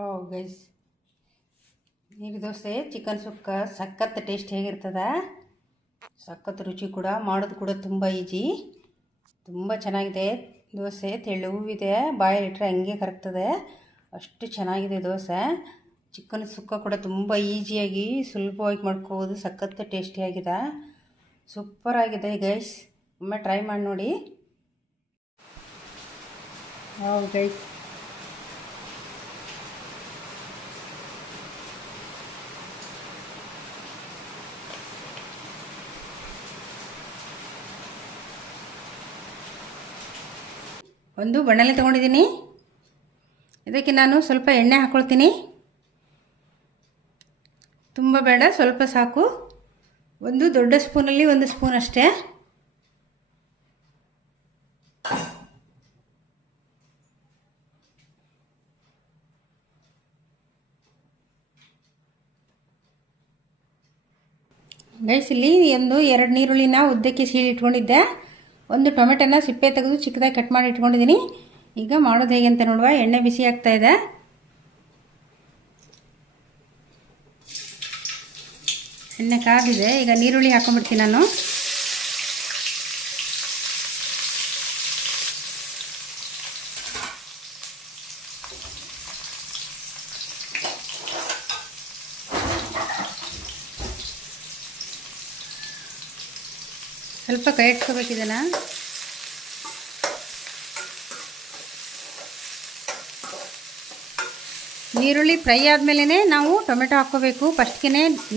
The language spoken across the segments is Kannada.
ಓ ಗೈಸ್, ನೀರು ದೋಸೆ ಚಿಕನ್ ಸುಕ್ಕ ಸಖತ್ ಟೇಸ್ಟ್ ಹೇಗಿರ್ತದ. ಸಖತ್ ರುಚಿ ಕೂಡ, ಮಾಡೋದು ಕೂಡ ತುಂಬ ಈಜಿ, ತುಂಬ ಚೆನ್ನಾಗಿದೆ. ದೋಸೆ ತೆಳುವಿದೆ, ಬಾಯಲ್ಲಿಟ್ಟರೆ ಹಂಗೆ ಕರಗ್ತದೆ, ಅಷ್ಟು ಚೆನ್ನಾಗಿದೆ ದೋಸೆ. ಚಿಕನ್ ಸುಕ್ಕ ಕೂಡ ತುಂಬ ಈಸಿಯಾಗಿ ಸುಲಭವಾಗಿ ಮಾಡ್ಕೋಬೋದು. ಸಖತ್ ಟೇಸ್ಟಿಯಾಗಿದೆ, ಸೂಪರ್ ಆಗಿದೆ ಗೈಸ್. ಒಮ್ಮೆ ಟ್ರೈ ಮಾಡಿ ನೋಡಿ. ಹೌದು ಗೈಸ್, ಒಂದು ಬಣ್ಣಲೆ ತೊಗೊಂಡಿದ್ದೀನಿ. ಇದಕ್ಕೆ ನಾನು ಸ್ವಲ್ಪ ಎಣ್ಣೆ ಹಾಕ್ಕೊಳ್ತೀನಿ. ತುಂಬ ಬೇಡ, ಸ್ವಲ್ಪ ಸಾಕು. ಒಂದು ದೊಡ್ಡ ಸ್ಪೂನಲ್ಲಿ ಒಂದು ಸ್ಪೂನ್ ಅಷ್ಟೇ. ಗೈಸ್, ಇಲ್ಲಿ ಒಂದು 2 ನೀರುಳ್ಳಿನ ಉದ್ದಕ್ಕೆ ಸೀಳಿ ಇಟ್ಕೊಂಡಿದ್ದೆ. ಒಂದು ಟೊಮೆಟೊನ ಸಿಪ್ಪೆ ತೆಗೆದು ಚಿಕ್ಕದಾಗಿ ಕಟ್ ಮಾಡಿ ಇಟ್ಕೊಂಡಿದ್ದೀನಿ. ಈಗ ಮಾಡೋದು ಹೇಗೆ ಅಂತ ನೋಡುವ. ಎಣ್ಣೆ ಬಿಸಿ ಆಗ್ತಾ ಇದೆ. ಎಣ್ಣೆ ಕಾದಿದೆ. ಈಗ ನೀರುಳ್ಳಿ ಹಾಕೊಂಡ್ಬಿಡ್ತೀನಿ ನಾನು. ಸ್ವಲ್ಪ ಕೈ ಇಟ್ಕೋಬೇಕಿದೆನ. ನೀರುಳ್ಳಿ ಫ್ರೈ ಆದಮೇಲೆ ನಾವು ಟೊಮೆಟೊ ಹಾಕ್ಕೋಬೇಕು. ಫಸ್ಟ್ಗೆ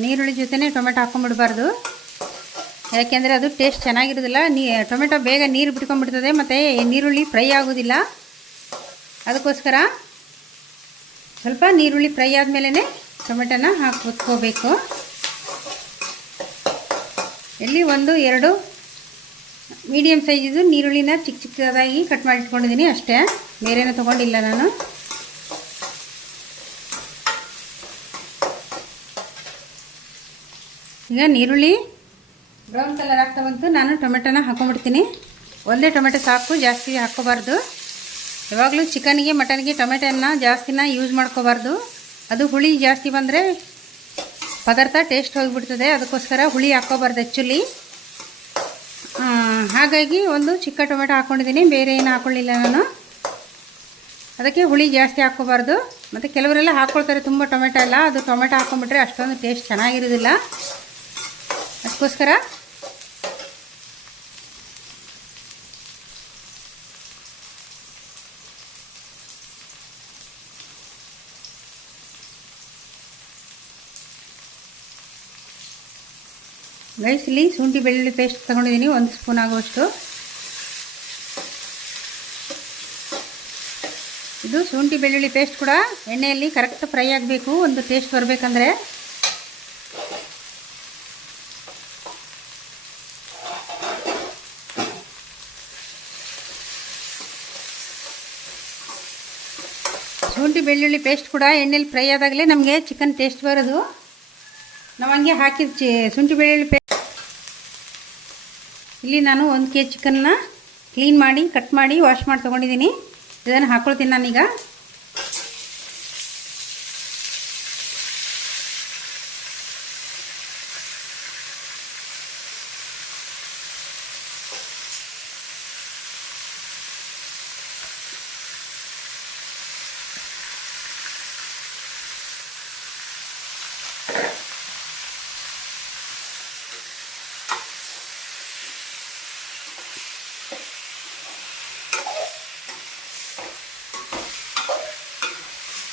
ನೀರುಳ್ಳಿ ಜೊತೆನೇ ಟೊಮೆಟೊ ಹಾಕ್ಕೊಂಬಿಡ್ಬಾರ್ದು, ಯಾಕೆಂದರೆ ಅದು ಟೇಸ್ಟ್ ಚೆನ್ನಾಗಿರೋದಿಲ್ಲ. ಟೊಮೆಟೊ ಬೇಗ ನೀರು ಬಿಟ್ಕೊಂಡ್ಬಿಡ್ತದೆ, ಮತ್ತು ನೀರುಳ್ಳಿ ಫ್ರೈ ಆಗೋದಿಲ್ಲ. ಅದಕ್ಕೋಸ್ಕರ ಸ್ವಲ್ಪ ನೀರುಳ್ಳಿ ಫ್ರೈ ಆದಮೇಲೆ ಟೊಮೆಟೊನ ಹಾಕ್ಕೋಬೇಕು. ಇಲ್ಲಿ 1-2 ಮೀಡಿಯಮ್ ಸೈಜಿದು ನೀರುಳ್ಳಿನ ಚಿಕ್ಕ ಚಿಕ್ಕದಾಗಿ ಕಟ್ ಮಾಡಿ ಇಟ್ಕೊಂಡಿದ್ದೀನಿ ಅಷ್ಟೇ, ಬೇರೆನೂ ತೊಗೊಂಡಿಲ್ಲ ನಾನು. ಈಗ ನೀರುಳ್ಳಿ ಬ್ರೌನ್ ಕಲರ್ ಆಗ್ತಾ ಬಂತು. ನಾನು ಟೊಮೆಟೊನ ಹಾಕೊಂಡ್ಬಿಡ್ತೀನಿ. ಒಂದೇ ಟೊಮೆಟೊ ಸಾಕು, ಜಾಸ್ತಿ ಹಾಕ್ಕೋಬಾರ್ದು. ಯಾವಾಗಲೂ ಚಿಕನ್ಗೆ ಮಟನ್ಗೆ ಟೊಮೆಟೊನ ಜಾಸ್ತಿನ ಯೂಸ್ ಮಾಡ್ಕೋಬಾರ್ದು. ಅದು ಹುಳಿ ಜಾಸ್ತಿ ಬಂದರೆ ಪದಾರ್ಥ ಟೇಸ್ಟ್ ಹೋಗಿಬಿಡ್ತದೆ. ಅದಕ್ಕೋಸ್ಕರ ಹುಳಿ ಹಾಕ್ಕೋಬಾರ್ದು ಆ್ಯಕ್ಚುಲಿ. ಹಾಗಾಗಿ ಒಂದು ಚಿಕ್ಕ ಟೊಮೆಟೊ ಹಾಕ್ಕೊಂಡಿದ್ದೀನಿ, ಬೇರೆ ಏನು ಹಾಕ್ಕೊಳ್ಳಿಲ್ಲ ನಾನು. ಅದಕ್ಕೆ ಹುಳಿ ಜಾಸ್ತಿ ಹಾಕ್ಕೋಬಾರ್ದು. ಮತ್ತು ಕೆಲವರೆಲ್ಲ ಹಾಕ್ಕೊಳ್ತಾರೆ ತುಂಬ ಟೊಮೆಟೊ ಎಲ್ಲ, ಅದು ಟೊಮೆಟೊ ಹಾಕ್ಕೊಂಡ್ಬಿಟ್ರೆ ಅಷ್ಟೊಂದು ಟೇಸ್ಟ್ ಚೆನ್ನಾಗಿರೋದಿಲ್ಲ. ಅದಕ್ಕೋಸ್ಕರ ಗೈಸ್, ಇಲ್ಲಿ ಶುಂಠಿ ಬೆಳ್ಳುಳ್ಳಿ ಪೇಸ್ಟ್ ತಗೊಂಡಿದ್ದೀನಿ, 1 ಸ್ಪೂನ್ ಆಗುವಷ್ಟು. ಇದು ಶುಂಠಿ ಬೆಳ್ಳುಳ್ಳಿ ಪೇಸ್ಟ್ ಕೂಡ ಎಣ್ಣೆಯಲ್ಲಿ ಕರೆಕ್ಟ್ ಫ್ರೈ ಆಗಬೇಕು, ಒಂದು ಟೇಸ್ಟ್ ಬರಬೇಕಂದ್ರೆ. ಶುಂಠಿ ಬೆಳ್ಳುಳ್ಳಿ ಪೇಸ್ಟ್ ಕೂಡ ಎಣ್ಣೆಯಲ್ಲಿ ಫ್ರೈ ಆದಾಗಲೇ ನಮಗೆ ಚಿಕನ್ ಟೇಸ್ಟ್ ಬರೋದು. ನಾವು ಹಂಗೆ ಹಾಕಿದ ಶುಂಠಿ ಬೆಳ್ಳುಳ್ಳಿ ಪೇಸ್ಟ್ ಇಲ್ಲಿ ನಾನು 1 kg ಚಿಕನ್ನ ಕ್ಲೀನ್ ಮಾಡಿ ಕಟ್ ಮಾಡಿ ವಾಶ್ ಮಾಡಿ ತೊಗೊಂಡಿದ್ದೀನಿ. ಇದನ್ನು ಹಾಕ್ಕೊಳ್ತೀನಿ ನಾನೀಗ.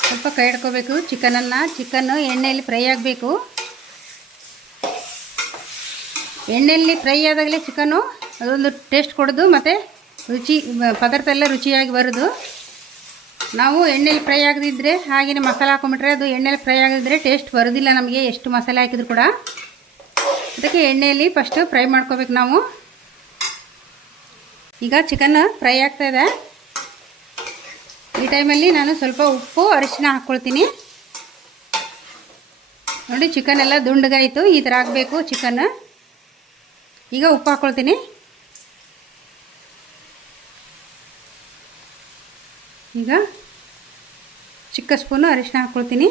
ಸ್ವಲ್ಪ ಕೈ ಹಿಡ್ಕೋಬೇಕು ಚಿಕನ್ನು ಎಣ್ಣೆಯಲ್ಲಿ ಫ್ರೈ ಆಗಬೇಕು. ಎಣ್ಣೆಯಲ್ಲಿ ಫ್ರೈ ಆದಾಗಲೇ ಚಿಕನ್ನು ಅದೊಂದು ಟೇಸ್ಟ್ ಕೊಡೋದು, ಮತ್ತು ಪದಾರ್ಥ ಎಲ್ಲ ರುಚಿಯಾಗಿ ಬರೋದು. ನಾವು ಎಣ್ಣೆಯಲ್ಲಿ ಫ್ರೈ ಆಗದಿದ್ದರೆ ಹಾಗೆಯೇ ಮಸಾಲೆ ಹಾಕೊಂಡ್ಬಿಟ್ರೆ ಅದು ಎಣ್ಣೆಯಲ್ಲಿ ಫ್ರೈ ಆಗದಿದ್ದರೆ ಟೇಸ್ಟ್ ಬರೋದಿಲ್ಲ ನಮಗೆ, ಎಷ್ಟು ಮಸಾಲೆ ಹಾಕಿದ್ರು ಕೂಡ. ಅದಕ್ಕೆ ಎಣ್ಣೆಯಲ್ಲಿ ಫಸ್ಟು ಫ್ರೈ ಮಾಡ್ಕೋಬೇಕು ನಾವು. ಈಗ ಚಿಕನ್ ಫ್ರೈ ಆಗ್ತಾಯಿದೆ. ಈ ಟೈಮಲ್ಲಿ ನಾನು ಸ್ವಲ್ಪ ಉಪ್ಪು ಅರಿಶಿನ ಹಾಕ್ಕೊಳ್ತೀನಿ. ನೋಡಿ, ಚಿಕನ್ ಎಲ್ಲ ದುಂಡಗಾಯಿತು, ಈ ಥರ ಆಗಬೇಕು ಚಿಕನ್. ಈಗ ಉಪ್ಪು ಹಾಕ್ಕೊಳ್ತೀನಿ. ಈಗ ಚಿಕ್ಕ ಸ್ಪೂನು ಅರಿಶಿಣ ಹಾಕ್ಕೊಳ್ತೀನಿ.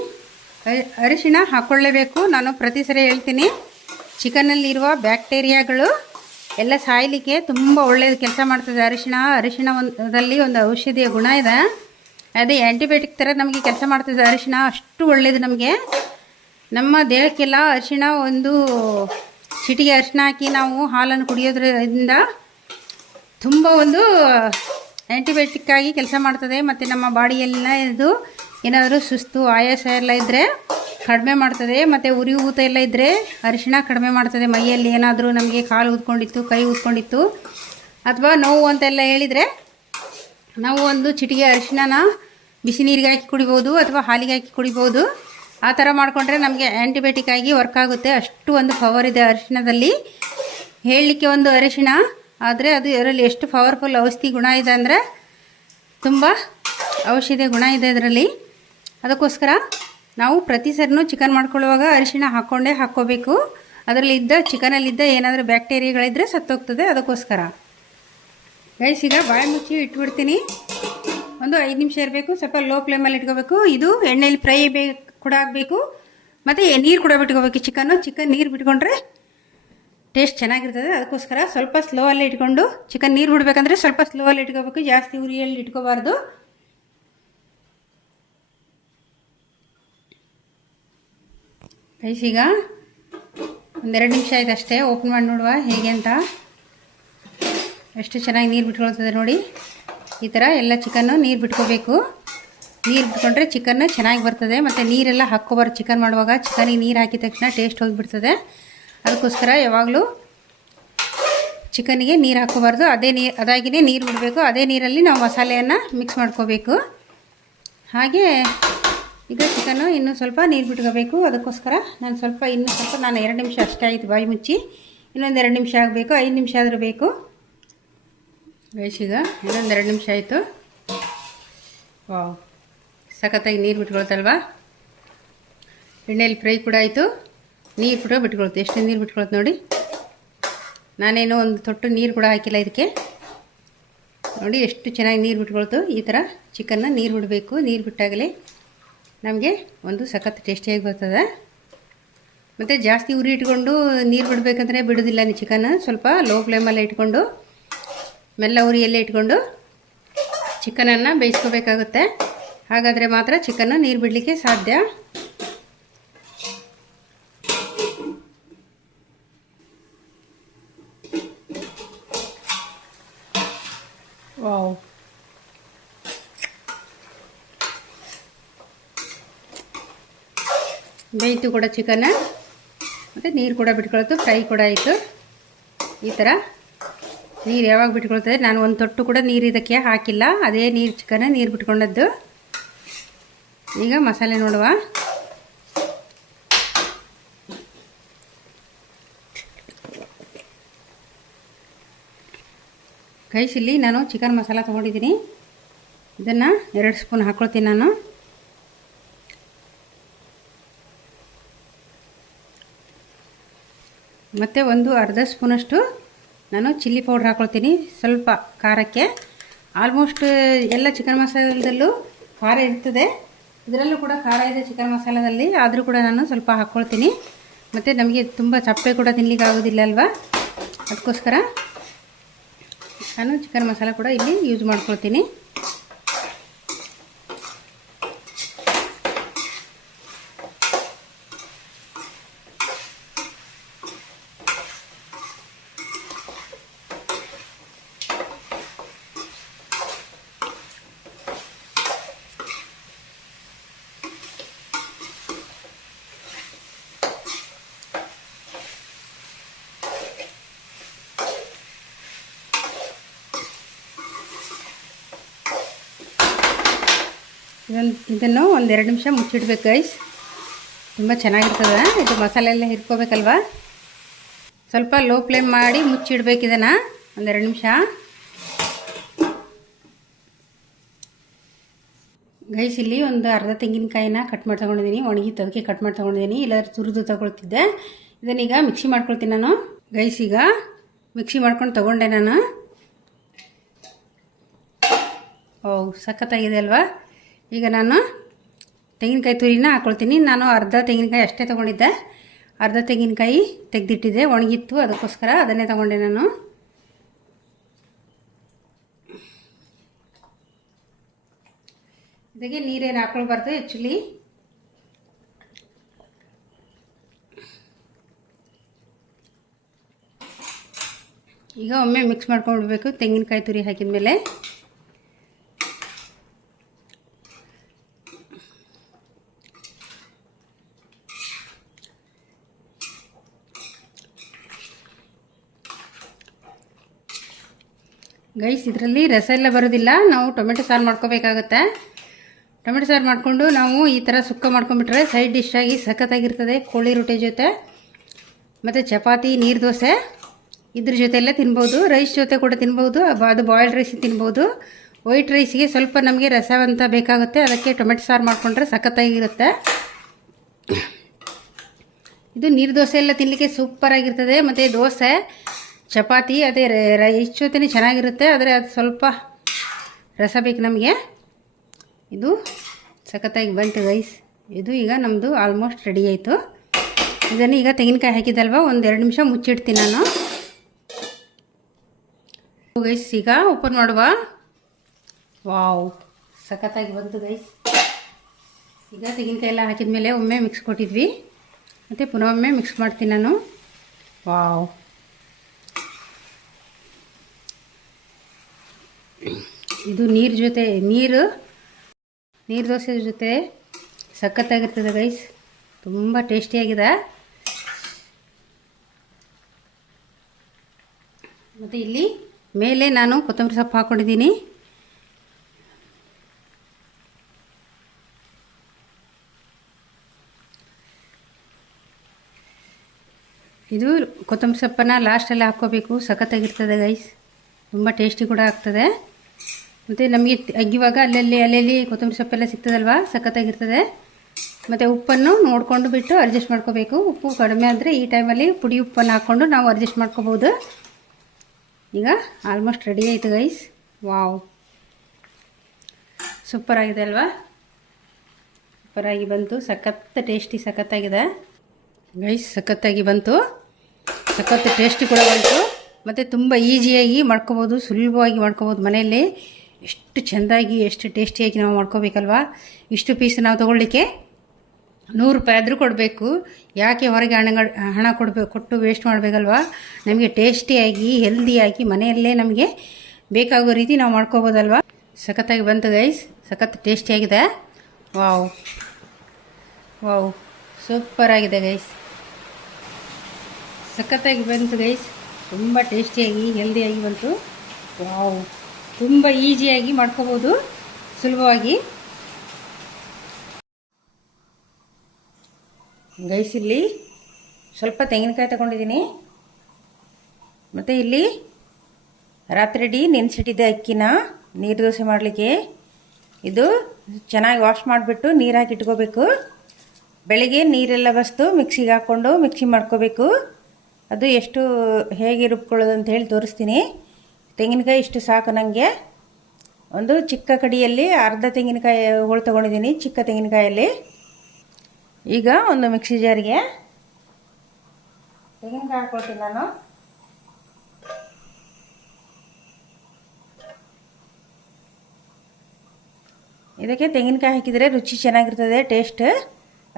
ಅರಿಶಿಣ ಹಾಕ್ಕೊಳ್ಳೇಬೇಕು. ನಾನು ಪ್ರತಿ ಸರಿ ಹೇಳ್ತೀನಿ, ಚಿಕನ್ನಲ್ಲಿರುವ ಬ್ಯಾಕ್ಟೀರಿಯಾಗಳು ಎಲ್ಲ ಸಾಯಲಿಕ್ಕೆ ತುಂಬ ಒಳ್ಳೆಯದು ಕೆಲಸ ಮಾಡ್ತದೆ ಅರಿಶಿಣದಲ್ಲಿ ಒಂದು ಔಷಧಿಯ ಗುಣ ಇದೆ. ಅದೇ ಆ್ಯಂಟಿಬಯೋಟಿಕ್ ಥರ ನಮಗೆ ಕೆಲಸ ಮಾಡ್ತದೆ ಅರಿಶಿಣ. ಅಷ್ಟು ಒಳ್ಳೆಯದು ನಮಗೆ, ನಮ್ಮ ದೇಹಕ್ಕೆಲ್ಲ. ಅರಿಶಿಣ ಒಂದು ಚಿಟಿಗೆ ಅರಿಶಿಣ ಹಾಕಿ ನಾವು ಹಾಲನ್ನು ಕುಡಿಯೋದ್ರಿಂದ ತುಂಬ ಒಂದು ಆ್ಯಂಟಿಬಯೋಟಿಕ್ ಆಗಿ ಕೆಲಸ ಮಾಡ್ತದೆ. ಮತ್ತು ನಮ್ಮ ಬಾಡಿಯೆಲ್ಲ ಇದು ಏನಾದರೂ ಸುಸ್ತು ಆಯಾಸ ಎಲ್ಲ ಇದ್ದರೆ ಕಡಿಮೆ ಮಾಡ್ತದೆ. ಮತ್ತು ಉರಿ ಊತ ಎಲ್ಲ ಇದ್ದರೆ ಅರಿಶಿಣ ಕಡಿಮೆ ಮಾಡ್ತದೆ. ಮೈಯಲ್ಲಿ ಏನಾದರೂ ನಮಗೆ ಕಾಲು ಊದ್ಕೊಂಡಿತ್ತು, ಕೈ ಊದ್ಕೊಂಡಿತ್ತು ಅಥವಾ ನೋವು ಅಂತೆಲ್ಲ ಹೇಳಿದರೆ ನಾವು ಒಂದು ಚಿಟಿಗೆ ಅರಿಶಿಣನ ಬಿಸಿ ನೀರಿಗೆ ಹಾಕಿ ಕುಡಿಬೋದು ಅಥವಾ ಹಾಲಿಗೆ ಹಾಕಿ ಕುಡಿಬೋದು. ಆ ಥರ ಮಾಡಿಕೊಂಡ್ರೆ ನಮಗೆ ಆ್ಯಂಟಿಬಯೋಟಿಕ್ ಆಗಿ ವರ್ಕ್ ಆಗುತ್ತೆ. ಅಷ್ಟು ಒಂದು ಪವರ್ ಇದೆ ಅರಿಶಿಣದಲ್ಲಿ. ಹೇಳಲಿಕ್ಕೆ ಒಂದು ಅರಿಶಿಣ ಆದರೆ ಅದು ಇದರಲ್ಲಿ ಎಷ್ಟು ಪವರ್ಫುಲ್ ಔಷಧಿ ಗುಣ ಇದೆ ಅಂದರೆ ತುಂಬ ಔಷಧಿ ಗುಣ ಇದೆ ಇದರಲ್ಲಿ. ಅದಕ್ಕೋಸ್ಕರ ನಾವು ಪ್ರತಿ ಸರಿನೂ ಚಿಕನ್ ಮಾಡ್ಕೊಳ್ಳುವಾಗ ಅರಿಶಿಣ ಹಾಕ್ಕೊಂಡೇ ಹಾಕ್ಕೋಬೇಕು. ಅದರಲ್ಲಿದ್ದ ಚಿಕನಲ್ಲಿದ್ದ ಏನಾದರೂ ಬ್ಯಾಕ್ಟೀರಿಯಾಗಳಿದ್ದರೆ ಸತ್ತೋಗ್ತದೆ. ಅದಕ್ಕೋಸ್ಕರ ಗೈಸ್ ಈಗ ಬಾಯಿ ಮುಚ್ಚಿ ಇಟ್ಬಿಡ್ತೀನಿ. ಒಂದು 5 ನಿಮಿಷ ಇರಬೇಕು. ಸ್ವಲ್ಪ ಲೋ ಫ್ಲೇಮಲ್ಲಿ ಇಟ್ಕೋಬೇಕು. ಇದು ಎಣ್ಣೆಯಲ್ಲಿ ಫ್ರೈ ಕೂಡ ಆಗಬೇಕು ಮತ್ತು ನೀರು ಕೂಡ ಬಿಟ್ಕೋಬೇಕು. ಚಿಕನ್ ನೀರು ಬಿಟ್ಕೊಂಡ್ರೆ ಟೇಸ್ಟ್ ಚೆನ್ನಾಗಿರ್ತದೆ. ಅದಕ್ಕೋಸ್ಕರ ಸ್ವಲ್ಪ ಸ್ಲೋ ಅಲ್ಲೇ ಇಟ್ಕೊಂಡು, ಚಿಕನ್ ನೀರು ಬಿಡಬೇಕಂದ್ರೆ ಸ್ವಲ್ಪ ಸ್ಲೋ ಅಲ್ಲಿ ಇಟ್ಕೋಬೇಕು, ಜಾಸ್ತಿ ಉರಿಯಲ್ಲಿ ಇಟ್ಕೋಬಾರ್ದು. ಗೈಸ್ ಈಗ 1-2 ನಿಮಿಷ ಆಯ್ತು ಅಷ್ಟೇ. ಓಪನ್ ಮಾಡಿ ನೋಡುವ ಹೇಗೆ ಅಂತ. ಎಷ್ಟು ಚೆನ್ನಾಗಿ ನೀರು ಬಿಟ್ಕೊಳ್ತದೆ ನೋಡಿ. ಈ ಥರ ಎಲ್ಲ ಚಿಕನ್ನು ನೀರು ಬಿಟ್ಕೋಬೇಕು. ನೀರು ಬಿಟ್ಕೊಂಡ್ರೆ ಚಿಕನ್ನು ಚೆನ್ನಾಗಿ ಬರ್ತದೆ. ಮತ್ತು ನೀರೆಲ್ಲ ಹಾಕ್ಕೋಬಾರ್ದು ಚಿಕನ್ ಮಾಡುವಾಗ. ಚಿಕನಿಗೆ ನೀರು ಹಾಕಿದ ತಕ್ಷಣ ಟೇಸ್ಟ್ ಹೋಗಿಬಿಡ್ತದೆ. ಅದಕ್ಕೋಸ್ಕರ ಯಾವಾಗಲೂ ಚಿಕನ್ನಿಗೆ ನೀರು ಹಾಕ್ಕೋಬಾರ್ದು. ಅದಾಗಿಯೇ ನೀರು ಬಿಡಬೇಕು. ಅದೇ ನೀರಲ್ಲಿ ನಾವು ಮಸಾಲೆಯನ್ನು ಮಿಕ್ಸ್ ಮಾಡ್ಕೋಬೇಕು. ಹಾಗೆ ಈಗ ಚಿಕನ್ನು ಇನ್ನೂ ಸ್ವಲ್ಪ ನೀರು ಬಿಟ್ಕೋಬೇಕು. ಅದಕ್ಕೋಸ್ಕರ ನಾನು ಇನ್ನೂ ಸ್ವಲ್ಪ 2 ನಿಮಿಷ ಅಷ್ಟೇ ಆಯಿತು ಬಾಯಿ ಮುಚ್ಚಿ. ಇನ್ನೊಂದು 2 ನಿಮಿಷ ಆಗಬೇಕು. 5 ನಿಮಿಷ ಆದರೂ ಬೇಕು. ಗೈಸ್ ಈಗ ಇನ್ನೊಂದು 2 ನಿಮಿಷ ಆಯಿತು. ವಾವ್, ಸಖತ್ತಾಗಿ ನೀರು ಬಿಟ್ಕೊಳ್ತಲ್ವಾ. ಎಣ್ಣೆಯಲ್ಲಿ ಫ್ರೈ ಕೂಡ ಆಯಿತು. ನೀರು ಬಿಟ್ಕೊಳ್ತು. ಎಷ್ಟು ನೀರು ಬಿಟ್ಕೊಳ್ತು ನೋಡಿ. ನಾನೇನೋ ಒಂದು ತೊಟ್ಟು ನೀರು ಕೂಡ ಹಾಕಿಲ್ಲ ಇದಕ್ಕೆ. ನೋಡಿ ಎಷ್ಟು ಚೆನ್ನಾಗಿ ನೀರು ಬಿಟ್ಕೊಳ್ತು. ಈ ಥರ ಚಿಕನ್ನ ನೀರು ಬಿಡಬೇಕು. ನೀರು ಬಿಟ್ಟಾಗಲೇ ನಮಗೆ ಒಂದು ಸಖತ್ ಟೇಸ್ಟಿಯಾಗಿ ಬರ್ತದೆ. ಮತ್ತು ಜಾಸ್ತಿ ಉರಿ ಇಟ್ಕೊಂಡು ನೀರು ಬಿಡಬೇಕಂದ್ರೆ ಬಿಡೋದಿಲ್ಲ ಚಿಕನ್. ಸ್ವಲ್ಪ ಲೋ ಫ್ಲೇಮಲ್ಲೇ ಇಟ್ಕೊಂಡು ಮೆಲ್ಲ ಉರಿಯಲ್ಲೇ ಇಟ್ಕೊಂಡು ಚಿಕನನ್ನು ಬೇಯಿಸ್ಕೋಬೇಕಾಗುತ್ತೆ. ಹಾಗಾದರೆ ಮಾತ್ರ ಚಿಕನ್ನು ನೀರು ಬಿಡಲಿಕ್ಕೆ ಸಾಧ್ಯ. ವಾವ್, ಬೇಯಿತು ಕೂಡ ಚಿಕನ್. ಮತ್ತು ನೀರು ಕೂಡ ಬಿಟ್ಕೊಳ್ತು. ಫ್ರೈ ಕೂಡ ಆಯಿತು. ಈ ಥರ ನೀರು ಯಾವಾಗ ಬಿಟ್ಕೊಳ್ತದೆ, ನಾನು ಒಂದು ತೊಟ್ಟು ಕೂಡ ನೀರು ಇದಕ್ಕೆ ಹಾಕಿಲ್ಲ. ಅದೇ ನೀರು ಚಿಕನ್ ನೀರು ಬಿಟ್ಕೊಂಡದ್ದು. ಈಗ ಮಸಾಲೆ ನೋಡುವ. ಗೈಸ್ ಇಲ್ಲಿ ನಾನು ಚಿಕನ್ ಮಸಾಲ ತೊಗೊಂಡಿದ್ದೀನಿ. ಇದನ್ನು 2 ಸ್ಪೂನ್ ಹಾಕ್ಕೊಳ್ತೀನಿ ನಾನು. ಮತ್ತು ಒಂದು ಅರ್ಧ ಸ್ಪೂನಷ್ಟು ನಾನು ಚಿಲ್ಲಿ ಪೌಡ್ರ್ ಹಾಕ್ಕೊಳ್ತೀನಿ ಸ್ವಲ್ಪ ಖಾರಕ್ಕೆ. ಆಲ್ಮೋಸ್ಟ್ ಎಲ್ಲ ಚಿಕನ್ ಮಸಾಲದಲ್ಲೂ ಖಾರ ಇರ್ತದೆ. ಇದರಲ್ಲೂ ಕೂಡ ಖಾರ ಇದೆ ಚಿಕನ್ ಮಸಾಲದಲ್ಲಿ. ಆದರೂ ಕೂಡ ನಾನು ಸ್ವಲ್ಪ ಹಾಕ್ಕೊಳ್ತೀನಿ. ಮತ್ತು ನಮಗೆ ತುಂಬ ಚಪ್ಪೆ ಕೂಡ ತಿನ್ನಲಿಕ್ಕೆ ಆಗೋದಿಲ್ಲ ಅಲ್ವಾ. ಅದಕ್ಕೋಸ್ಕರ ನಾನು ಚಿಕನ್ ಮಸಾಲ ಕೂಡ ಇಲ್ಲಿ ಯೂಸ್ ಮಾಡ್ಕೊಳ್ತೀನಿ. ಇದನ್ನು 1-2 ನಿಮಿಷ ಮುಚ್ಚಿಡ್ಬೇಕು ಗೈಸ್. ತುಂಬ ಚೆನ್ನಾಗಿರ್ತದೆ. ಇದು ಮಸಾಲೆ ಎಲ್ಲ ಹಿರ್ಕೋಬೇಕಲ್ವ. ಸ್ವಲ್ಪ ಲೋ ಫ್ಲೇಮ್ ಮಾಡಿ ಮುಚ್ಚಿಡ್ಬೇಕು ಇದನ್ನು 1-2 ನಿಮಿಷ. ಗೈಸ್ ಇಲ್ಲಿ ಒಂದು ಅರ್ಧ ತೆಂಗಿನಕಾಯಿನ ಕಟ್ ಮಾಡಿ ತೊಗೊಂಡಿದ್ದೀನಿ. ಒಣಗಿತ್ತು, ಅದಕ್ಕೆ ಕಟ್ ಮಾಡಿ ತೊಗೊಂಡಿದ್ದೀನಿ. ಇಲ್ಲಾಂದ್ರೆ ತುರಿದು ತೊಗೊಳ್ತಿದ್ದೆ. ಇದನ್ನೀಗ ಮಿಕ್ಸಿ ಮಾಡ್ಕೊಳ್ತೀನಿ ನಾನು. ಗೈಸ್ ಈಗ ಮಿಕ್ಸಿ ಮಾಡ್ಕೊಂಡು ತೊಗೊಂಡೆ ನಾನು. ಓ ಸಖತ್ತಾಗಿದೆ ಅಲ್ವಾ. ಈಗ ನಾನು ತೆಂಗಿನಕಾಯಿ ತುರಿನ ಹಾಕ್ಕೊಳ್ತೀನಿ. ನಾನು ಅರ್ಧ ತೆಂಗಿನಕಾಯಿ ಅಷ್ಟೇ ತೊಗೊಂಡಿದ್ದೆ. ಅರ್ಧ ತೆಂಗಿನಕಾಯಿ ತೆಗೆದಿಟ್ಟಿದ್ದೆ, ಒಣಗಿತ್ತು, ಅದಕ್ಕೋಸ್ಕರ ಅದನ್ನೇ ತೊಗೊಂಡೆ ನಾನು. ಇದಕ್ಕೆ ನೀರೇನು ಹಾಕ್ಕೊಳ್ಬಾರ್ದು ಆ್ಯಕ್ಚುಲಿ. ಈಗ ಒಮ್ಮೆ ಮಿಕ್ಸ್ ಮಾಡ್ಕೊಂಡ್ಬಿಡ್ಬೇಕು ತೆಂಗಿನಕಾಯಿ ತುರಿ ಹಾಕಿದ ಮೇಲೆ. ಗೈಸ್, ಇದರಲ್ಲಿ ರಸ ಎಲ್ಲ ಬರೋದಿಲ್ಲ. ನಾವು ಟೊಮೆಟೊ ಸಾರು ಮಾಡ್ಕೋಬೇಕಾಗತ್ತೆ. ಟೊಮೆಟೊ ಸಾರು ಮಾಡಿಕೊಂಡು ನಾವು ಈ ಥರ ಸುಕ್ಕ ಮಾಡ್ಕೊಂಡ್ಬಿಟ್ರೆ ಸೈಡ್ ಡಿಶ್ ಆಗಿ ಸಖತ್ತಾಗಿರ್ತದೆ. ಕೋಳಿ ರೊಟ್ಟಿ ಜೊತೆ ಮತ್ತು ಚಪಾತಿ, ನೀರು ದೋಸೆ ಇದ್ರ ಜೊತೆ ಎಲ್ಲ ತಿನ್ಬೋದು. ರೈಸ್ ಜೊತೆ ಕೂಡ ತಿನ್ಬೋದು. ಅದು ಬಾಯ್ಲ್ಡ್ ರೈಸ್ ತಿನ್ಬೋದು. ವೈಟ್ ರೈಸ್ಗೆ ಸ್ವಲ್ಪ ನಮಗೆ ರಸವಂತ ಬೇಕಾಗುತ್ತೆ, ಅದಕ್ಕೆ ಟೊಮೆಟೊ ಸಾರು ಮಾಡಿಕೊಂಡ್ರೆ ಸಖತ್ತಾಗಿರುತ್ತೆ. ಇದು ನೀರು ದೋಸೆ ಎಲ್ಲ ತಿನ್ನಲಿಕ್ಕೆ ಸೂಪರಾಗಿರ್ತದೆ. ಮತ್ತು ದೋಸೆ, ಚಪಾತಿ ಅದೇ ರೈಸ್ ಜೊತೆನೇ ಚೆನ್ನಾಗಿರುತ್ತೆ. ಆದರೆ ಅದು ಸ್ವಲ್ಪ ರಸ ಬೇಕು ನಮಗೆ. ಇದು ಸಖತ್ತಾಗಿ ಬಂತು ಗೈಸ್. ಇದು ಈಗ ನಮ್ಮದು ಆಲ್ಮೋಸ್ಟ್ ರೆಡಿ ಆಯಿತು. ಇದನ್ನು ಈಗ ತೆಂಗಿನಕಾಯಿ ಹಾಕಿದಲ್ವ, ಒಂದು 2 ನಿಮಿಷ ಮುಚ್ಚಿಡ್ತೀನಿ ನಾನು. ಗೈಸ್, ಈಗ ಓಪನ್ ಮಾಡುವ. ವಾವ್, ಸಖತ್ತಾಗಿ ಬಂತು ಗೈಸ್. ಈಗ ತೆಂಗಿನಕಾಯಿ ಎಲ್ಲ ಹಾಕಿದ ಮೇಲೆ ಒಮ್ಮೆ ಮಿಕ್ಸ್ ಕೊಟ್ಟಿದ್ವಿ, ಮತ್ತು ಪುನಃ ಒಮ್ಮೆ ಮಿಕ್ಸ್ ಮಾಡ್ತೀನಿ ನಾನು. ವಾವ್, ಇದು ನೀರು ದೋಸೆ ಜೊತೆ ಸಖತ್ತಾಗಿರ್ತದೆ ಗೈಸ್. ತುಂಬ ಟೇಸ್ಟಿಯಾಗಿದೆ. ಮತ್ತು ಇಲ್ಲಿ ಮೇಲೆ ನಾನು ಕೊತ್ತಂಬರಿ ಸೊಪ್ಪು ಹಾಕ್ಕೊಂಡಿದ್ದೀನಿ. ಇದು ಕೊತ್ತಂಬರಿ ಸೊಪ್ಪನ್ನು ಲಾಸ್ಟಲ್ಲಿ ಹಾಕ್ಕೋಬೇಕು. ಸಖತ್ತಾಗಿರ್ತದೆ ಗೈಸ್, ತುಂಬ ಟೇಸ್ಟಿ ಕೂಡ ಆಗ್ತದೆ. ಮತ್ತು ನಮಗೆ ಅಗ್ಗಿವಾಗ ಅಲ್ಲಲ್ಲಿ ಕೊತ್ತಂಬರಿ ಸೊಪ್ಪೆಲ್ಲ ಸಿಗ್ತದಲ್ವ, ಸಖತ್ತಾಗಿರ್ತದೆ. ಮತ್ತು ಉಪ್ಪನ್ನು ನೋಡಿಕೊಂಡು ಬಿಟ್ಟು ಅಡ್ಜಸ್ಟ್ ಮಾಡ್ಕೋಬೇಕು. ಉಪ್ಪು ಕಡಿಮೆ ಆದರೆ ಈ ಟೈಮಲ್ಲಿ ಪುಡಿ ಉಪ್ಪನ್ನು ಹಾಕ್ಕೊಂಡು ನಾವು ಅಡ್ಜಸ್ಟ್ ಮಾಡ್ಕೋಬೋದು. ಈಗ ಆಲ್ಮೋಸ್ಟ್ ರೆಡಿ ಆಯಿತು ಗೈಸ್. ವಾವ್, ಸೂಪರಾಗಿದೆ ಅಲ್ವಾ? ಸೂಪರಾಗಿ ಬಂತು. ಸಖತ್ತಾಗಿದೆ ಗೈಸ್. ಸಖತ್ತಾಗಿ ಬಂತು. ಸಖತ್ ಟೇಸ್ಟಿ ಕೂಡ ಬಂತು. ಮತ್ತು ತುಂಬ ಈಸಿಯಾಗಿ ಮಾಡ್ಕೋಬೋದು, ಸುಲಭವಾಗಿ ಮಾಡ್ಕೋಬೋದು ಮನೆಯಲ್ಲಿ. ಎಷ್ಟು ಚೆಂದಾಗಿ, ಎಷ್ಟು ಟೇಸ್ಟಿಯಾಗಿ ನಾವು ಮಾಡ್ಕೋಬೇಕಲ್ವ. ಇಷ್ಟು ಪೀಸ್ ನಾವು ತೊಗೊಳ್ಳಿಕ್ಕೆ 100 ರೂಪಾಯಿ ಆದರೂ ಕೊಡಬೇಕು. ಯಾಕೆ ಹೊರಗೆ ಹಣ ಕೊಟ್ಟು ವೇಸ್ಟ್ ಮಾಡಬೇಕಲ್ವ. ನಮಗೆ ಟೇಸ್ಟಿಯಾಗಿ, ಹೆಲ್ದಿಯಾಗಿ ಮನೆಯಲ್ಲೇ ನಮಗೆ ಬೇಕಾಗೋ ರೀತಿ ನಾವು ಮಾಡ್ಕೋಬೋದಲ್ವ. ಸಖತ್ತಾಗಿ ಬಂತು ಗೈಸ್. ಸಖತ್ ಟೇಸ್ಟಿಯಾಗಿದೆ. ವಾವ್ ವಾವ್, ಸೂಪರಾಗಿದೆ ಗೈಸ್. ಸಖತ್ತಾಗಿ ಬಂತು ಗೈಸ್. ತುಂಬ ಟೇಸ್ಟಿಯಾಗಿ, ಹೆಲ್ದಿಯಾಗಿ ಬಂತು. ವಾವ್, ತುಂಬ ಈಸಿಯಾಗಿ ಮಾಡ್ಕೋಬೋದು, ಸುಲಭವಾಗಿ ಗೈಸ್. ಇಲ್ಲಿ ಸ್ವಲ್ಪ ತೆಂಗಿನಕಾಯಿ ತಗೊಂಡಿದ್ದೀನಿ. ಮತ್ತು ಇಲ್ಲಿ ರಾತ್ರಿ ನೆನೆಸಿಟ್ಟಿದ್ದೆ ಅಕ್ಕಿನ ನೀರು ದೋಸೆ ಮಾಡಲಿಕ್ಕೆ. ಇದು ಚೆನ್ನಾಗಿ ವಾಶ್ ಮಾಡಿಬಿಟ್ಟು ನೀರು ಹಾಕಿ ಇಟ್ಕೋಬೇಕು. ಬೆಳಗ್ಗೆ ನೀರೆಲ್ಲ ಬಸ್ತು ಮಿಕ್ಸಿಗೆ ಹಾಕ್ಕೊಂಡು ಮಿಕ್ಸಿ ಮಾಡ್ಕೋಬೇಕು. ಅದು ಎಷ್ಟು ಹೇಗೆ ರುಬ್ಕೊಳ್ಳೋದು ಅಂತ ಹೇಳಿ ತೋರಿಸ್ತೀನಿ. ತೆಂಗಿನಕಾಯಿ ಇಷ್ಟು ಸಾಕು ನನಗೆ. ಒಂದು ಚಿಕ್ಕ ಕಡಿಯಲ್ಲಿ ಅರ್ಧ ತೆಂಗಿನಕಾಯಿ ಹೋಳು ತೊಗೊಂಡಿದ್ದೀನಿ, ಚಿಕ್ಕ ತೆಂಗಿನಕಾಯಲ್ಲಿ. ಈಗ ಒಂದು ಮಿಕ್ಸಿ ಜಾರಿಗೆ ತೆಂಗಿನಕಾಯಿ ಹಾಕ್ಕೊಳ್ತೀನಿ ನಾನು. ಇದಕ್ಕೆ ತೆಂಗಿನಕಾಯಿ ಹಾಕಿದರೆ ರುಚಿ ಚೆನ್ನಾಗಿರ್ತದೆ, ಟೇಸ್ಟ್.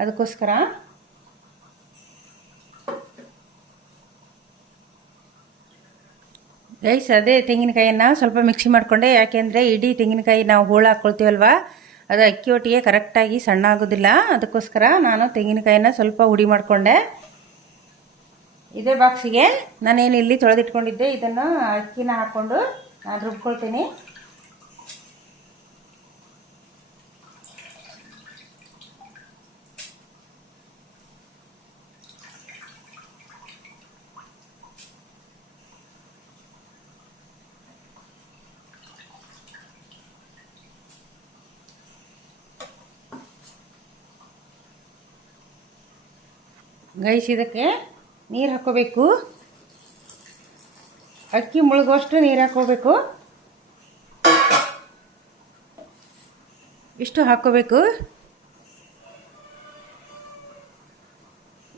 ಅದಕ್ಕೋಸ್ಕರ ಗೈಸ್, ಅದೇ ತೆಂಗಿನಕಾಯಿಯನ್ನು ಸ್ವಲ್ಪ ಮಿಕ್ಸಿ ಮಾಡಿಕೊಂಡೆ. ಯಾಕೆಂದರೆ ಇಡೀ ತೆಂಗಿನಕಾಯಿ ನಾವು ಹೋಳು ಹಾಕ್ಕೊಳ್ತೀವಲ್ವ, ಅದು ಅಕ್ಕಿ ಒಟ್ಟಿಗೆ ಕರೆಕ್ಟಾಗಿ ಸಣ್ಣ ಆಗೋದಿಲ್ಲ. ಅದಕ್ಕೋಸ್ಕರ ನಾನು ತೆಂಗಿನಕಾಯಿನ ಸ್ವಲ್ಪ ಹುಡಿ ಮಾಡಿಕೊಂಡೆ. ಇದೇ ಬಾಕ್ಸಿಗೆ ನಾನೇನು ಇಲ್ಲಿ ತೊಳೆದಿಟ್ಕೊಂಡಿದ್ದೆ, ಇದನ್ನು ಅಕ್ಕಿನ ಹಾಕ್ಕೊಂಡು ನಾನು ರುಬ್ಕೊಳ್ತೀನಿ. ಗೈಸ್, ಇದಕ್ಕೆ ನೀರು ಹಾಕ್ಕೋಬೇಕು. ಅಕ್ಕಿ ಮುಳುಗುವಷ್ಟು ನೀರು ಹಾಕ್ಕೋಬೇಕು. ಇಷ್ಟು ಹಾಕ್ಕೋಬೇಕು.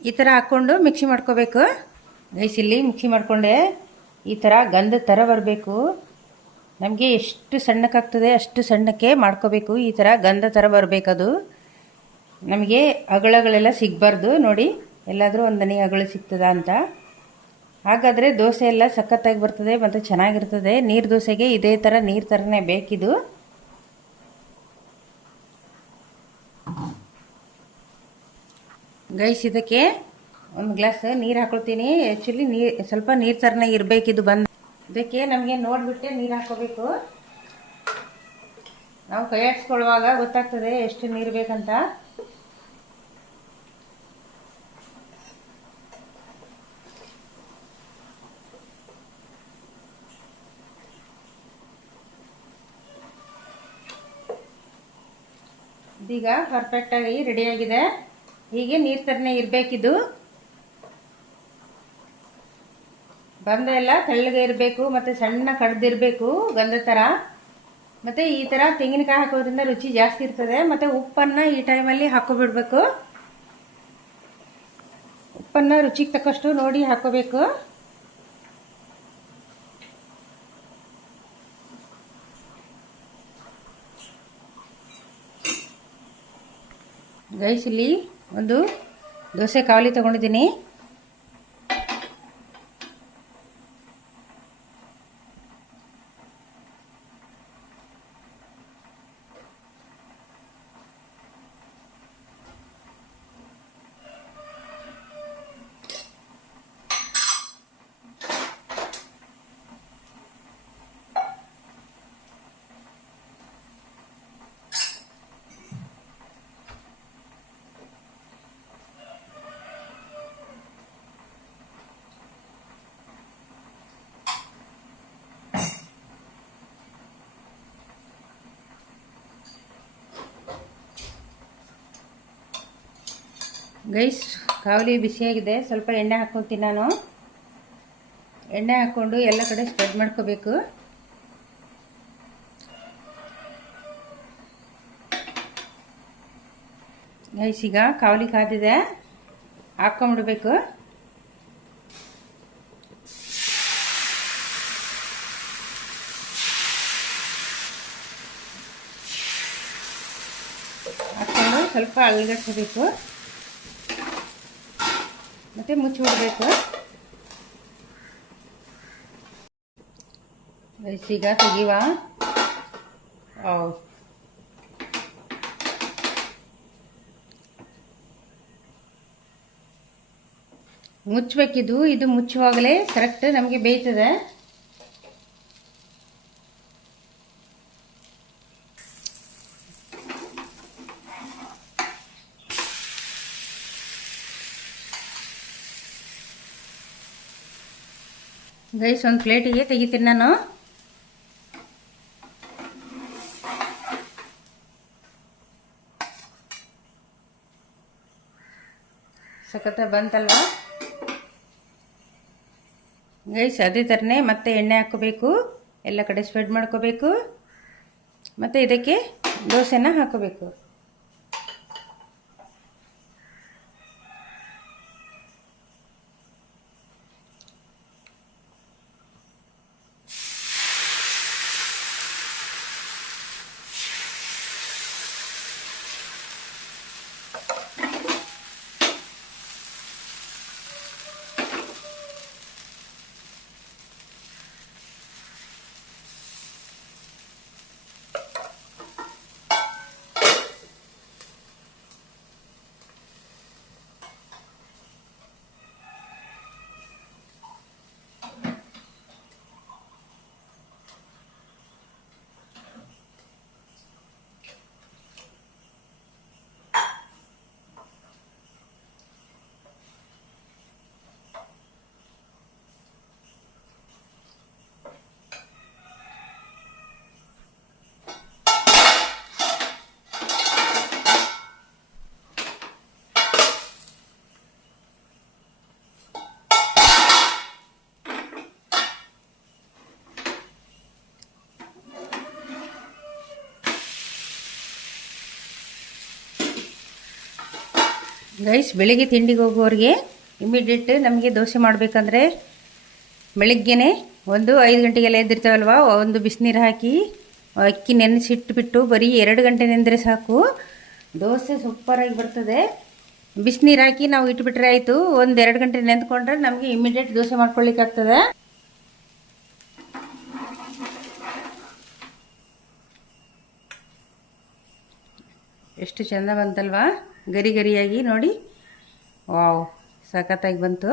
ಈ ಥರ ಹಾಕ್ಕೊಂಡು ಮಿಕ್ಸಿ ಮಾಡ್ಕೋಬೇಕು ಗೈಸ್. ಇಲ್ಲಿ ಮಿಕ್ಸಿ ಮಾಡಿಕೊಂಡೆ ಈ ಥರ ಗಂಧದ ಥರ ಬರಬೇಕು. ನಮಗೆ ಎಷ್ಟು ಸಣ್ಣಕ್ಕಾಗ್ತದೆ ಅಷ್ಟು ಸಣ್ಣಕ್ಕೆ ಮಾಡ್ಕೋಬೇಕು. ಈ ಥರ ಗಂಧ ಥರ ಬರಬೇಕದು. ನಮಗೆ ಅಗಳಗಳೆಲ್ಲ ಸಿಗಬಾರ್ದು. ನೋಡಿ ಎಲ್ಲಾದರೂ ಒಂದು ಹನಿ ಅಗಳು ಸಿಗ್ತದ ಅಂತ. ಹಾಗಾದರೆ ದೋಸೆ ಎಲ್ಲ ಸಖತ್ತಾಗಿ ಬರ್ತದೆ ಮತ್ತು ಚೆನ್ನಾಗಿರ್ತದೆ. ನೀರು ದೋಸೆಗೆ ಇದೇ ಥರ ನೀರು ಥರನೇ ಬೇಕಿದು. ಗೈಸ್ ಇದಕ್ಕೆ ಒಂದು ಗ್ಲಾಸ್ ನೀರು ಹಾಕೊಳ್ತೀನಿ. ಆ್ಯಕ್ಚುಲಿ ಸ್ವಲ್ಪ ನೀರು ಥರನೇ ಇರಬೇಕಿದು. ಇದಕ್ಕೆ ನಮಗೆ ನೋಡಿಬಿಟ್ಟೆ ನೀರು ಹಾಕೋಬೇಕು. ನಾವು ಕೈ ಆಡಿಸ್ಕೊಳ್ಳುವಾಗ ಗೊತ್ತಾಗ್ತದೆ ಎಷ್ಟು ನೀರು ಬೇಕಂತ. ಇದೀಗ ಪರ್ಫೆಕ್ಟಾಗಿ ರೆಡಿಯಾಗಿದೆ. ಹೀಗೆ ನೀರು ಥರನೇ ಇರಬೇಕಿದು. ಗಂಧ ಎಲ್ಲ ತೆಳ್ಳಗೆ ಇರಬೇಕು ಮತ್ತು ಸಣ್ಣ ಕಡ್ದಿರಬೇಕು ಗಂಧ ಥರ. ಮತ್ತು ಈ ಥರ ತೆಂಗಿನಕಾಯಿ ಹಾಕೋದ್ರಿಂದ ರುಚಿ ಜಾಸ್ತಿ ಇರ್ತದೆ. ಮತ್ತು ಉಪ್ಪನ್ನು ಈ ಟೈಮಲ್ಲಿ ಹಾಕೋಬಿಡ್ಬೇಕು. ಉಪ್ಪನ್ನು ರುಚಿಗೆ ತಕ್ಕಷ್ಟು ನೋಡಿ ಹಾಕೋಬೇಕು. ಗೈಸ್ ಇಲ್ಲಿ ಒಂದು ದೋಸೆ ಕಾವಲಿ ತೊಗೊಂಡಿದ್ದೀನಿ. ಗೈಸ್ ಕಾವಲಿ ಬಿಸಿಯಾಗಿದೆ. ಸ್ವಲ್ಪ ಎಣ್ಣೆ ಹಾಕ್ಕೊತೀನಿ ನಾನು. ಎಣ್ಣೆ ಹಾಕ್ಕೊಂಡು ಎಲ್ಲ ಕಡೆ ಸ್ಪ್ರೆಡ್ ಮಾಡ್ಕೋಬೇಕು. ಗೈಸ್ ಈಗ ಕಾವಲಿ ಕಾದಿದೆ, ಹಾಕ್ಕೊಂಬಿಡ್ಬೇಕು. ಹಾಕ್ಕೊಂಡು ಸ್ವಲ್ಪ ಅಲುಗಾಡಿಸಬೇಕು ಮತ್ತು ಮುಚ್ಚಿಬಿಡಬೇಕು. ಈಗ ತೆಗಿವಾ. ಮುಚ್ಚಬೇಕಿದು. ಇದು ಮುಚ್ಚುವಾಗಲೇ ಕರೆಕ್ಟ್ ನಮಗೆ ಬೇಯ್ತದೆ. ಗೈಸ್ ಒಂದು ಪ್ಲೇಟಿಗೆ ತೆಗಿತೀನಿ ನಾನು. ಸಖತ್ತ ಬಂತಲ್ವಾ ಗೈಸ್? ಅದೇ ಥರನೇ ಮತ್ತೆ ಎಣ್ಣೆ ಹಾಕ್ಕೋಬೇಕು, ಎಲ್ಲ ಕಡೆ ಸ್ಪ್ರೆಡ್ ಮಾಡ್ಕೋಬೇಕು, ಮತ್ತು ಇದಕ್ಕೆ ದೋಸೆನ ಹಾಕೋಬೇಕು. ಗೈಸ್, ಬೆಳಿಗ್ಗೆ ತಿಂಡಿಗೆ ಹೋಗೋರಿಗೆ ಇಮಿಡಿಯೇಟ್ ನಮಗೆ ದೋಸೆ ಮಾಡಬೇಕಂದ್ರೆ ಬೆಳಿಗ್ಗೆನೇ ಒಂದು 5 ಗಂಟೆಗೆಲ್ಲ ಎದ್ದಿರ್ತಾವಲ್ವ, ಒಂದು ಬಿಸಿನೀರು ಹಾಕಿ ಅಕ್ಕಿ ನೆನೆಸಿಟ್ಬಿಟ್ಟು ಬರೀ 2 ಗಂಟೆ ನೆಂದರೆ ಸಾಕು, ದೋಸೆ ಸೂಪರಾಗಿ ಬರ್ತದೆ. ಬಿಸಿನೀರು ಹಾಕಿ ನಾವು ಇಟ್ಬಿಟ್ರೆ ಆಯಿತು, ಒಂದು 2 ಗಂಟೆ ನೆಂದ್ಕೊಂಡ್ರೆ ನಮಗೆ ಇಮಿಡಿಯೇಟ್ ದೋಸೆ ಮಾಡ್ಕೊಳ್ಳಿಕ್ಕಾಗ್ತದೆ. ಎಷ್ಟು ಚೆಂದ ಬಂತಲ್ವಾ, ಗರಿ ಗರಿಯಾಗಿ ನೋಡಿ. ವಾವ್, ಸಖತ್ತಾಗಿ ಬಂತು.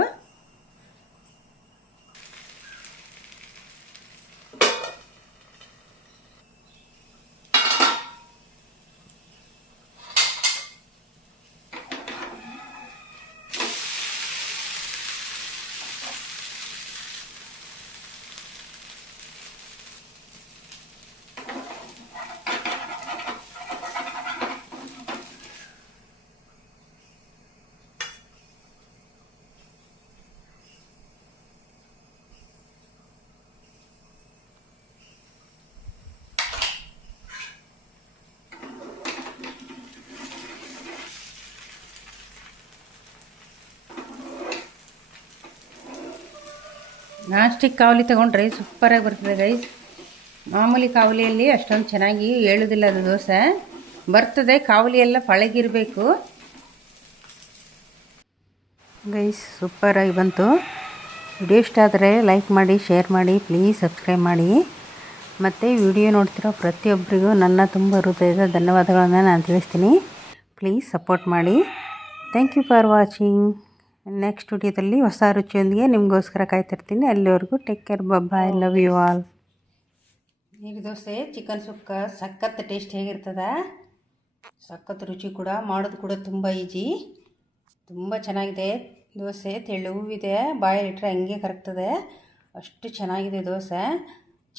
ನಾನ್ ಸ್ಟಿಕ್ ಕಾವಲಿ ತೊಗೊಂಡ್ರೆ ಸೂಪರಾಗಿ ಬರ್ತದೆ ಗೈಸ್. ಮಾಮೂಲಿ ಕಾವಲಿಯಲ್ಲಿ ಅಷ್ಟೊಂದು ಚೆನ್ನಾಗಿ ಏಳೋದಿಲ್ಲ ಅದು ದೋಸೆ, ಬರ್ತದೆ. ಕಾವಲಿ ಎಲ್ಲ ಪಳಗಿರಬೇಕು ಗೈಸ್. ಸೂಪರಾಗಿ ಬಂತು. ವಿಡಿಯೋ ಇಷ್ಟ ಆದರೆ ಲೈಕ್ ಮಾಡಿ, ಶೇರ್ ಮಾಡಿ, ಪ್ಲೀಸ್ ಸಬ್ಸ್ಕ್ರೈಬ್ ಮಾಡಿ. ಮತ್ತು ವಿಡಿಯೋ ನೋಡ್ತಿರೋ ಪ್ರತಿಯೊಬ್ಬರಿಗೂ ನನ್ನ ತುಂಬ ಹೃದಯದ ಧನ್ಯವಾದಗಳನ್ನು ನಾನು ತಿಳಿಸ್ತೀನಿ. ಪ್ಲೀಸ್ ಸಪೋರ್ಟ್ ಮಾಡಿ. Thank you for watching. Next ವಿಡಿಯೋದಲ್ಲಿ ಹೊಸ ರುಚಿಯೊಂದಿಗೆ ನಿಮಗೋಸ್ಕರ ಕಾಯ್ತಿರ್ತೀನಿ. ಅಲ್ಲಿವರೆಗೂ take care, bye, love you all. ನೀರು ದೋಸೆ, ಚಿಕನ್ ಸುಕ್ಕ ಸಖತ್ ಟೇಸ್ಟ್ ಹೇಗಿರ್ತದ, ಸಖತ್ ರುಚಿ ಕೂಡ, ಮಾಡೋದು ಕೂಡ ತುಂಬ ಈಜಿ, ತುಂಬ ಚೆನ್ನಾಗಿದೆ. ದೋಸೆ ತೆಳುವಿದೆ, ಬಾಯಲ್ಲಿಟ್ಟರೆ ಹಂಗೆ ಕರಗ್ತದೆ, ಅಷ್ಟು ಚೆನ್ನಾಗಿದೆ ದೋಸೆ.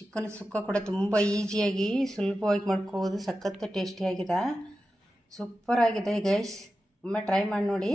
ಚಿಕನ್ ಸುಕ್ಕ ಕೂಡ ತುಂಬ ಈಸಿಯಾಗಿ ಸುಲಭವಾಗಿ ಮಾಡ್ಕೋಬೋದು, ಸಖತ್ ಟೇಸ್ಟಿಯಾಗಿದೆ, ಸೂಪರಾಗಿದೆ ಗೈಸ್. ಒಮ್ಮೆ ಟ್ರೈ ಮಾಡಿ ನೋಡಿ.